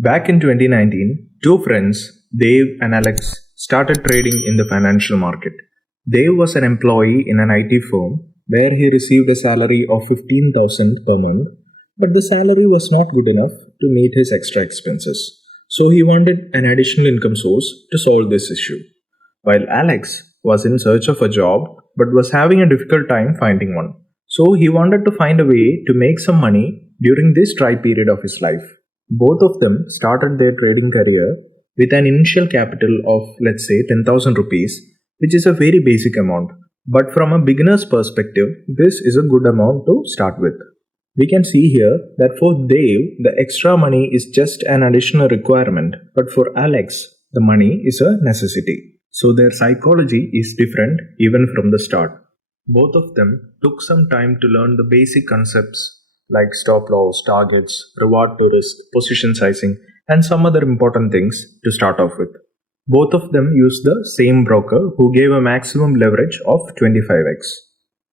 Back in 2019, two friends, Dave and Alex, started trading in the financial market. Dave was an employee in an IT firm where he received a salary of 15,000 per month, but the salary was not good enough to meet his extra expenses. So he wanted an additional income source to solve this issue. While Alex was in search of a job but was having a difficult time finding one. So he wanted to find a way to make some money during this dry period of his life. Both of them started their trading career with an initial capital of, let's say, 10,000 rupees, which is a very basic amount. But from a beginner's perspective, this is a good amount to start with. We can see here that for Dave, the extra money is just an additional requirement, but for Alex, the money is a necessity. So their psychology is different even from the start. Both of them took some time to learn the basic concepts like stop loss, targets, reward to risk, position sizing, and some other important things to start off with. Both of them used the same broker who gave a maximum leverage of 25x.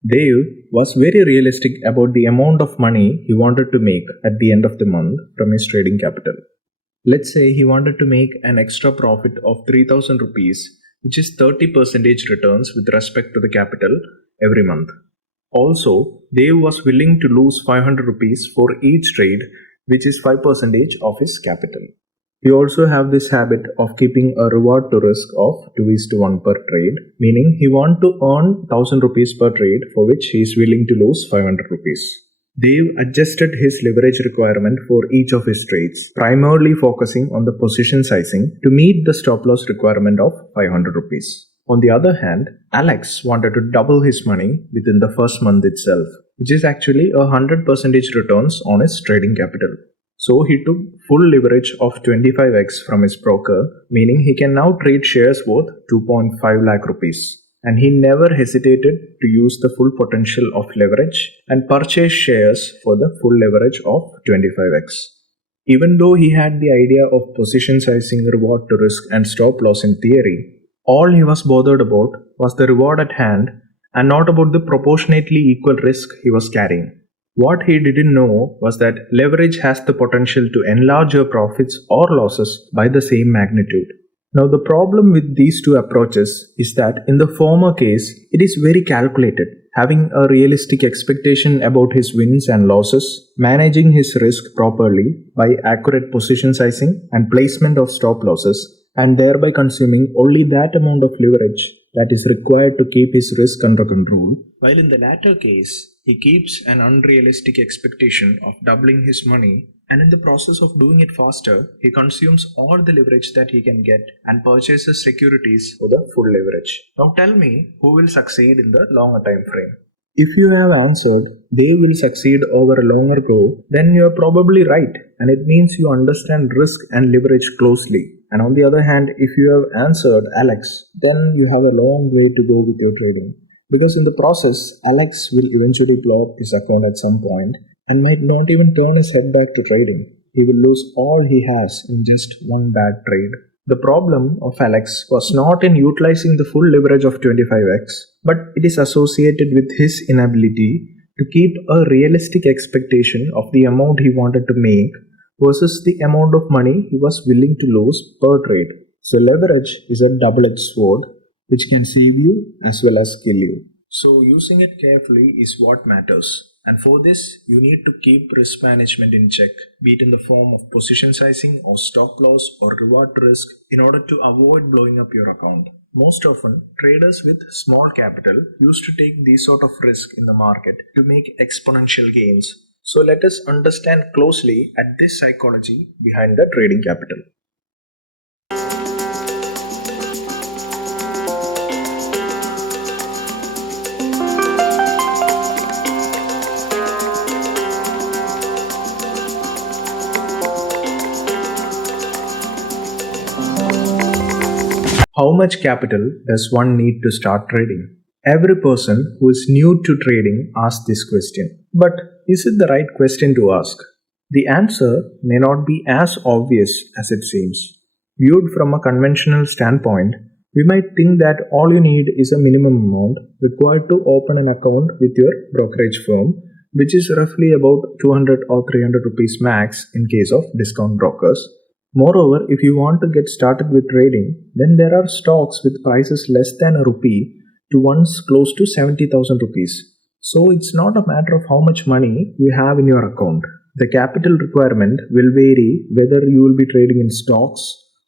Dave was very realistic about the amount of money he wanted to make at the end of the month from his trading capital. Let's say he wanted to make an extra profit of 3,000 rupees, which is 30% returns with respect to the capital every month. Also, Dave was willing to lose 500 rupees for each trade, which is 5% of his capital. He also have this habit of keeping a reward to risk of 2:1 per trade, meaning he want to earn 1000 rupees per trade for which he is willing to lose 500 rupees. Dave adjusted his leverage requirement for each of his trades, primarily focusing on the position sizing to meet the stop loss requirement of 500 rupees. On the other hand, Alex wanted to double his money within the first month itself, which is actually 100% returns on his trading capital. So he took full leverage of 25x from his broker, meaning he can now trade shares worth 2.5 lakh rupees. And he never hesitated to use the full potential of leverage and purchase shares for the full leverage of 25x. Even though he had the idea of position sizing, reward to risk, and stop loss in theory, all he was bothered about was the reward at hand and not about the proportionately equal risk he was carrying. What he didn't know was that leverage has the potential to enlarge your profits or losses by the same magnitude. Now, the problem with these two approaches is that in the former case, it is very calculated, having a realistic expectation about his wins and losses, managing his risk properly by accurate position sizing and placement of stop losses, and thereby consuming only that amount of leverage that is required to keep his risk under control. While in the latter case, he keeps an unrealistic expectation of doubling his money, and in the process of doing it faster, he consumes all the leverage that he can get and purchases securities for the full leverage. Now tell me, who will succeed in the longer time frame? If you have answered, they will succeed over a longer go, then you are probably right, and it means you understand risk and leverage closely. And on the other hand, if you have answered Alex, then you have a long way to go with your trading. Because in the process, Alex will eventually blow up his account at some point and might not even turn his head back to trading. He will lose all he has in just one bad trade. The problem of Alex was not in utilizing the full leverage of 25x, but it is associated with his inability to keep a realistic expectation of the amount he wanted to make versus the amount of money he was willing to lose per trade. So leverage is a double-edged sword which can save you as well as kill you. So using it carefully is what matters. And for this, you need to keep risk management in check, be it in the form of position sizing or stop loss or reward risk in order to avoid blowing up your account. Most often, traders with small capital used to take these sort of risk in the market to make exponential gains. So let us understand closely at this psychology behind the trading capital. How much capital does one need to start trading? Every person who is new to trading asks this question. But is it the right question to ask? The answer may not be as obvious as it seems. Viewed from a conventional standpoint, we might think that all you need is a minimum amount required to open an account with your brokerage firm, which is roughly about 200 or 300 rupees max in case of discount brokers, Moreover, if you want to get started with trading, then there are stocks with prices less than a rupee to ones close to 70,000 rupees. So it's not a matter of how much money you have in your account. The capital requirement will vary whether you will be trading in stocks,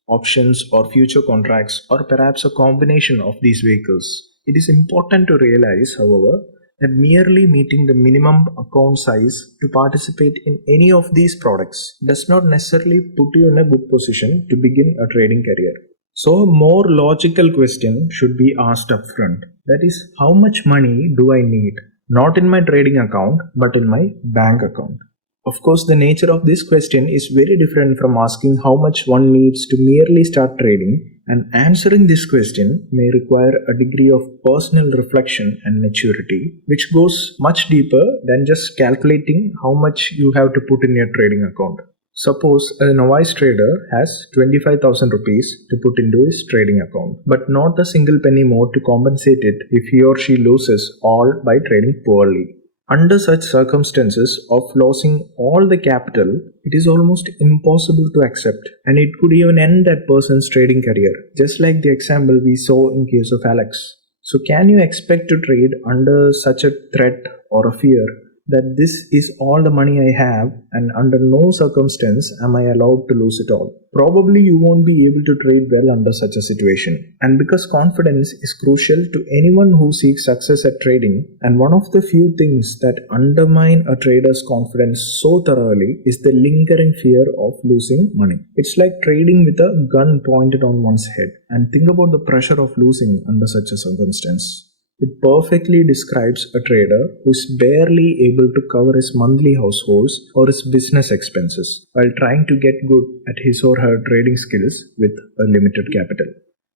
options, or future contracts, or perhaps a combination of these vehicles. It is important to realize, however, that merely meeting the minimum account size to participate in any of these products does not necessarily put you in a good position to begin a trading career. So, a more logical question should be asked upfront. That is, how much money do I need? Not in my trading account, but in my bank account. Of course, the nature of this question is very different from asking how much one needs to merely start trading, and answering this question may require a degree of personal reflection and maturity, which goes much deeper than just calculating how much you have to put in your trading account. Suppose a novice trader has 25,000 rupees to put into his trading account, but not a single penny more to compensate it if he or she loses all by trading poorly. Under such circumstances of losing all the capital, it is almost impossible to accept, and it could even end that person's trading career, just like the example we saw in case of Alex. So can you expect to trade under such a threat or a fear that this is all the money I have and under no circumstance am I allowed to lose it all? Probably you won't be able to trade well under such a situation. And because confidence is crucial to anyone who seeks success at trading, and one of the few things that undermine a trader's confidence so thoroughly is the lingering fear of losing money. It's like trading with a gun pointed on one's head. And think about the pressure of losing under such a circumstance. It perfectly describes a trader who is barely able to cover his monthly households or his business expenses while trying to get good at his or her trading skills with a limited capital.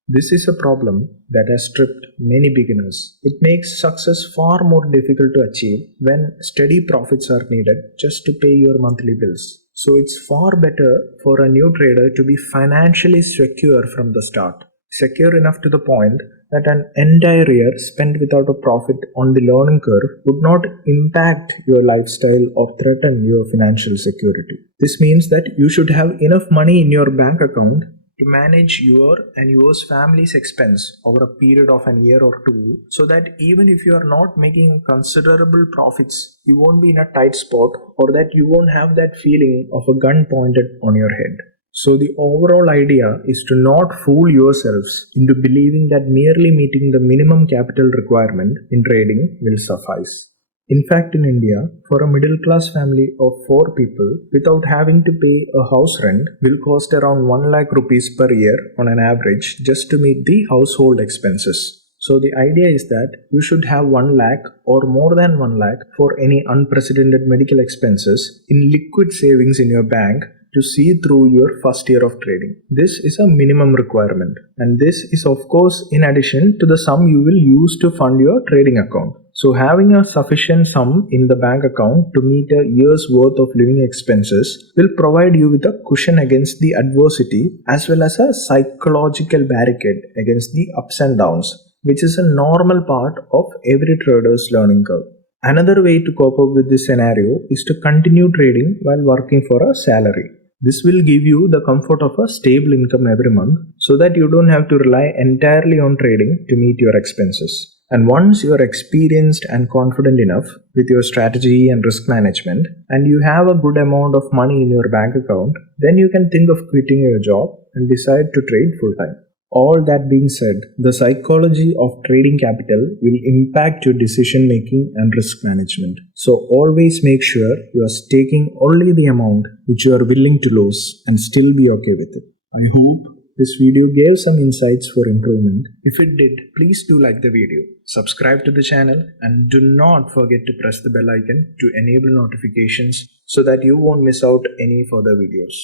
This is a problem that has stripped many beginners. It makes success far more difficult to achieve when steady profits are needed just to pay your monthly bills. So it's far better for a new trader to be financially secure from the start. Secure enough to the point that an entire year spent without a profit on the learning curve would not impact your lifestyle or threaten your financial security. This means that you should have enough money in your bank account to manage your and your family's expense over a period of an year or two, so that even if you are not making considerable profits, you won't be in a tight spot, or that you won't have that feeling of a gun pointed on your head. So the overall idea is to not fool yourselves into believing that merely meeting the minimum capital requirement in trading will suffice. In fact, in India, for a middle class family of 4 people, without having to pay a house rent, will cost around 1 lakh rupees per year on an average just to meet the household expenses. So the idea is that you should have 1 lakh or more than 1 lakh for any unprecedented medical expenses in liquid savings in your bank to see through your first year of trading. This is a minimum requirement, and this is of course in addition to the sum you will use to fund your trading account. So having a sufficient sum in the bank account to meet a year's worth of living expenses will provide you with a cushion against the adversity as well as a psychological barricade against the ups and downs, which is a normal part of every trader's learning curve. Another way to cope up with this scenario is to continue trading while working for a salary. This will give you the comfort of a stable income every month so that you don't have to rely entirely on trading to meet your expenses. And once you are experienced and confident enough with your strategy and risk management, and you have a good amount of money in your bank account, then you can think of quitting your job and decide to trade full time. All that being said, the psychology of trading capital will impact your decision making and risk management. So always make sure you are staking only the amount which you are willing to lose and still be okay with it. I hope this video gave some insights for improvement. If it did, please do like the video, subscribe to the channel, and do not forget to press the bell icon to enable notifications so that you won't miss out any further videos.